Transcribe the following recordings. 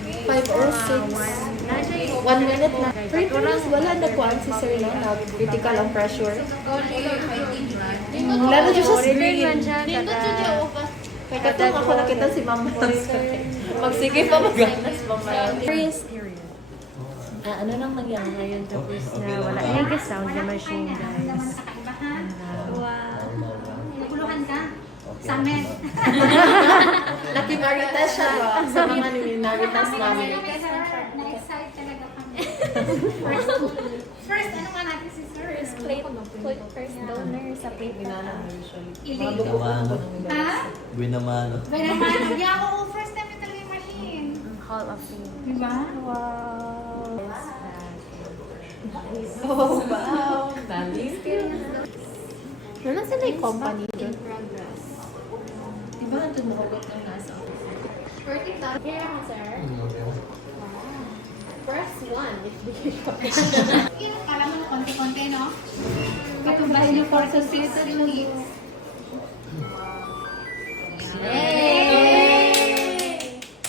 5:06. 1 minute na. Fairness, wala na kuhaan si sir na. Critical ang pressure. Lalo siya sa screen. Katong ako nakita si Ma'am magsige pa maganas pa ano nang nangyari ngayon? Tapos na wala yung sound na machine, guys. Wow. Naguluhan ka? Sa amin. Nakimaritas siya ba? Sa mga ninaritas namin. Na-excite talaga kami. First, ano nga natin si Sir? First donor sa plate. Ha? Binamano. Kaya naman, hindi ako first time yung talaga yung machine. Hall of Fame. Diba? Wow. Oh, wow. Dali. Ano sila yung company doon? Diba ito makulit ng nasa? Working down here ako, sir. Press 1 if the Yun, kala mo konti-konti, no? Katubahin yung for sa sensitivity.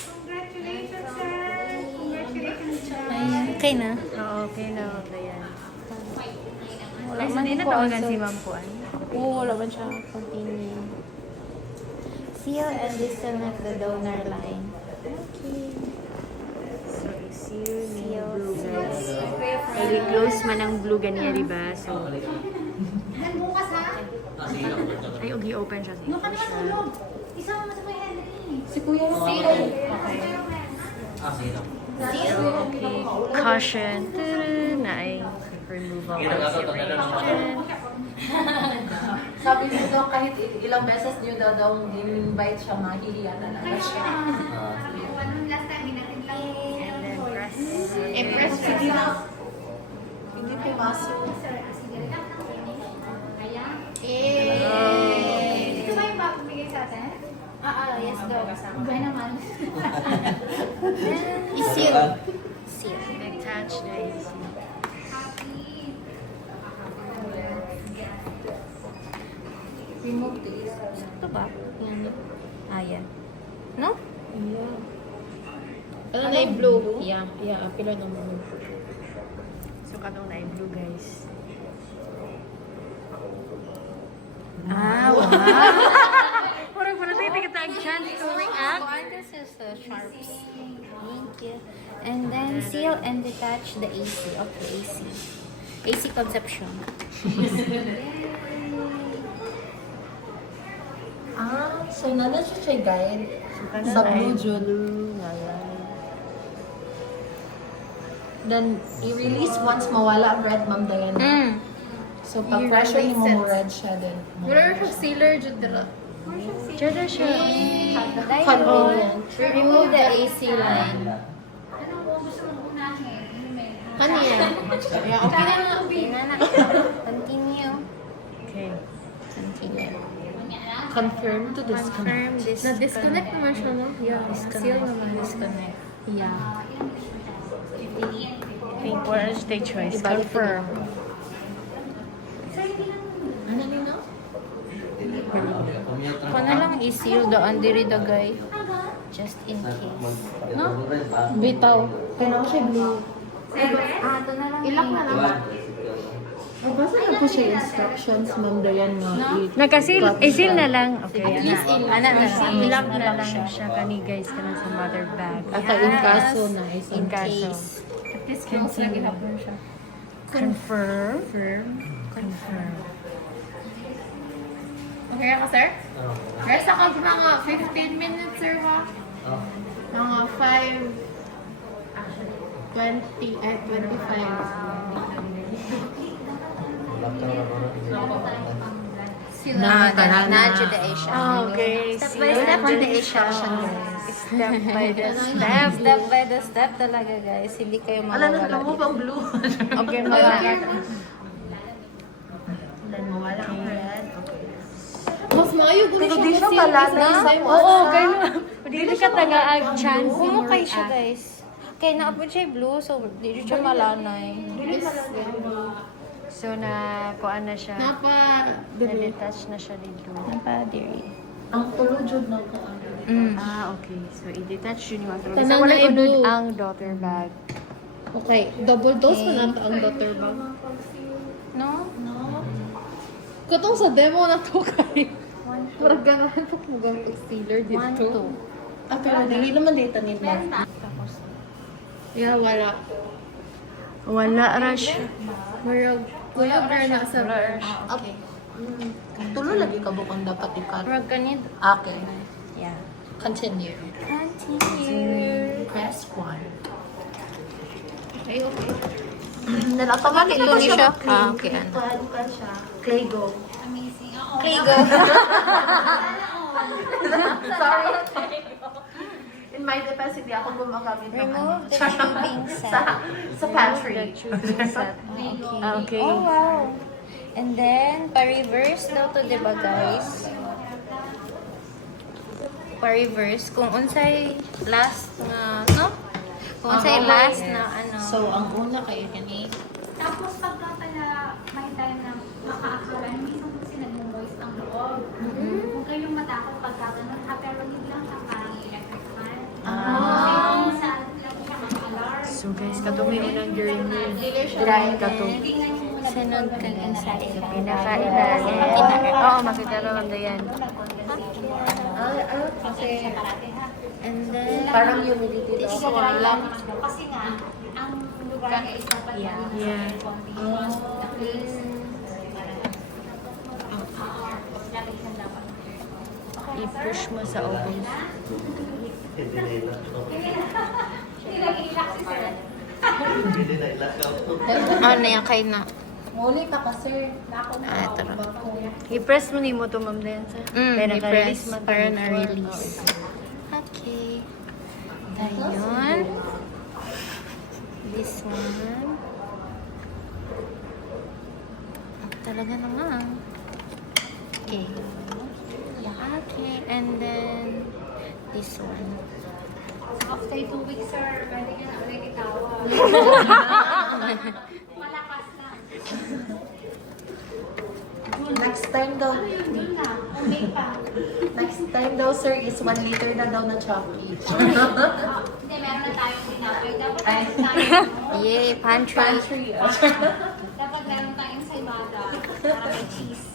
Congratulations, sir! Congratulations, sir! Okay na? Oo, okay na. Ayan. Ay, hindi na tawagan si Ma'am Puan. Oo, wala man siya continue. Seal and disconnect the donor line. Okay. So, seal ni blue, guys. Ay, close man ang blue ganiya, diba? So, Yan bukas, ha? ay, open siya. Doon ka na matulog. Isama mo sa Kuya Henry. Si Kuya So, okay. Caution. Tara, na ay removal of oxygen. Sabi niyo daw kahit ilang beses niyo daw in-invite siya, mahihiya na naman siya. Anong last time, hinatid lang. And then press. Press sige na. Hindi pumasok. Ayan. Eh. Ito ba yung papabigay sa atin? Yes, go. Ba naman? I-seal. Attach the AC. Happy. Remove this. Ito ba? Yan. Yan. No? Yeah. Ano na yung blue? Yeah. Pila naman. So, kanong na blue, guys. Wow. Parang pala tayo tigitag chance to react. This is the sharps. Thank you. And then seal and detach the AC of the AC. AC conception. So nana siya guide sa blue jewel. Then, i-release once mawala ang red, Ma'am Diana. So, pag-pressure ni mo red siya din. Wala siya sealer jud dira. Diyan siya. Convenient. Remove the AC line. Ano mo gusto mong unahin? Kaniya. Okay na na. Okay na na. Continue. Okay. Continue. Confirm to disconnect. Na-disconnect naman siya, no? Yeah, seal naman. Disconnect. Yeah. Okay, for stage choice. Confirm. Ano nino? Paano lang i-seal the diri dagay? Just in case. No? Bitaw. Kaya siya blue. Ito na lang. Ilak na lang. Basta na po siya instructions, Ma'am Diane, nga Nagka-seal. Seal na lang. Okay. At least Ana na. Ilap na lang siya kani guys kana sa mother bag. At in kaso na In caso. At least close lagi hapon siya. Confirm. Confirm. Okay ako, sir? Guys, ako mga 15 minutes, sir, ha? Mga 25. Na-jud the Asia. Okay. Step by step on the Asia. Step by the step. Step by the step talaga, guys. Hindi kayo Alam mawawala. na mo pang blue. Okay, mawala. Then mawala ang red. Mas maayo ko Pero di siya pala na. Oo, kaya hindi ka tagaag chance. Umukay siya, guys. Kaya naapod siya yung blue, so di siya malanay. So na kuan na siya. Napa, Na-detach na siya dito. napa, diri. Ang tulo jud na ko. Okay. So, i-detach yun yung atro. Tanan Sa wala na unod i-blue. ang daughter bag. Okay, double dose pa lang ang daughter bag. No? Katong sa demo na to kay. Murag ganahan pa mo gamit sealer dito. 1, 2. Ah, pero dili naman dito nila. Yeah, wala. Wala, Rush. Murag, kuya girl na sa Okay. Tulo lagi ka bukang dapat ikat. Murag ganit. Okay. Yeah. Continue. Continue. Press 1. Okay, okay. Then automatic Ito ni siya. Okay, ano? Clay go. Play go. Sorry. In my defense, hindi ako gumagamit ng Remove the tubing set. sa pantry. Okay. Oh, wow. And then, pa-reverse daw to, di ba, guys? Pa-reverse. Kung unsay last na, no? Kung unsay last na, ano. So, ang una kayo kani. Tapos pagka pala may time na makaakalan, minsan kasi nag-moist ang loob. Kung kayong matakot pagka ganun, pero hindi lang siya parang electric fan. Kasi minsan lang siya mag-alarm. So, guys, katungin ng during dry kato. Sunod ka na sa Pinakailalim. Oo, makikaroon na yan. Kasi, And then, parang humidity daw. Sigurado lang kasi nga, ang lugar niya is dapat Yeah. I-push mo sa oven. ano yan, kayo na. Muli pa kasi. Ito na. I-press mo ni mo to, Ma'am Densa. I-press man para to na-release. before. Okay. Ayun. This one. Talaga naman. Okay. Okay. And then, this one. After 2 weeks, sir, pwede niya na ulit itawag. Malakas na. Next time daw, Yun na, okay pa. next time daw, sir, is 1 liter na daw na chocolate. Hindi, meron na tayong dinapay. Dapat meron tayong, Yay, pantry. Pantry. dapat meron tayong saybada para may cheese.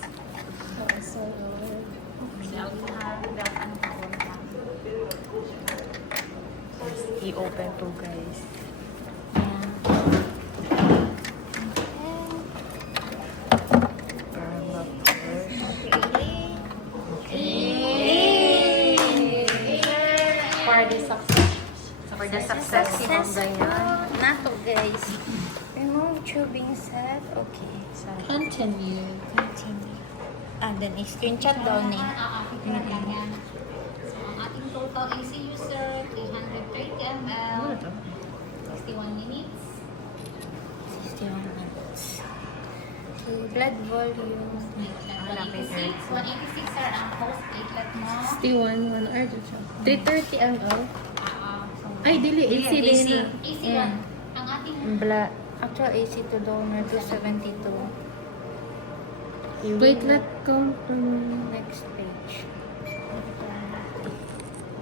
I-open to, guys. Para ma-push. For the success. For the success ni Ma'am Diane. Nato, guys. Remove tubing set. Okay. Continue. Continue. Ah, then screenshot daw ni. Pipila lang yan. So, ang ating total AC user, 330 ml, 61 minutes. 61 minutes. Okay, blood volume. 186, 186 sir, ang host platelet mo. 61, 1 hour dyan siya. 330 ml. So, Ay, dili. AC din na. AC yan. Ang ating Blood. Actual AC to donor, 272. Platelet count. Next page.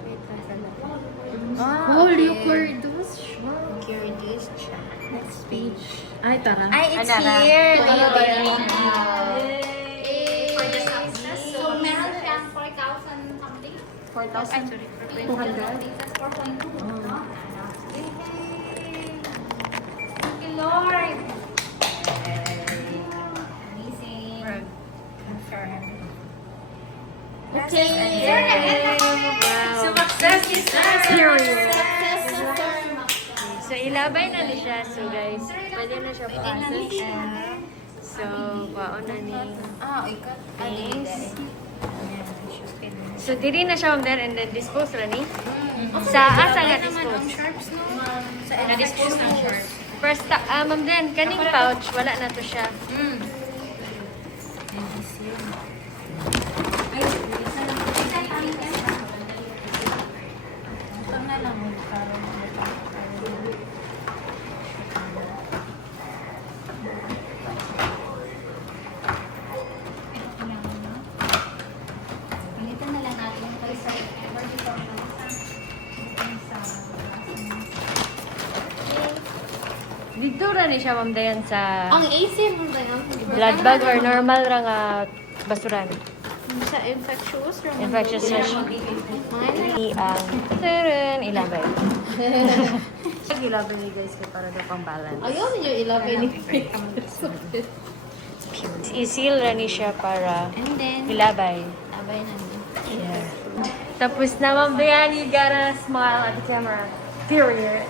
Wait, ah, Holy okay. Cordus siya. Curious siya. Next page. Ay, tara. Ay, it's Tara. here! for the success. So, meron siyang 4,000 something. 4,000. 4.2. No? Thank you, Lord. Amazing. Confirm. Okay. Sir, nag-end na kami. Success is serious. Success na, sir. So, ilabay na ni siya. So, guys, pwede na siya process. So, kwaon na ni. Ah, ikat. Thanks. So, diri na siya, Ma'am Dan, and then dispose na ni. Sa asa nga dispose? Sharps, no? Na-dispose ng sharp. First, Ma'am Dan, kaning pouch, wala na to siya. Ito na lang. Pilitan na lang natin Dito ra ni siya, Ma'am Dayan, sa Ang AC mo ba yun? blood bag or normal ra nga basuran. Sa infectious or Infectious na siya. mga Ang turun, ilabay. Ilabay ni guys kay para daw pang balance. ayaw niyo ilagay ni I-seal ra ni siya para And then, ilabay. abay na. Yeah. Tapos na, Ma'am Dayan, you gotta smile at the camera. Period.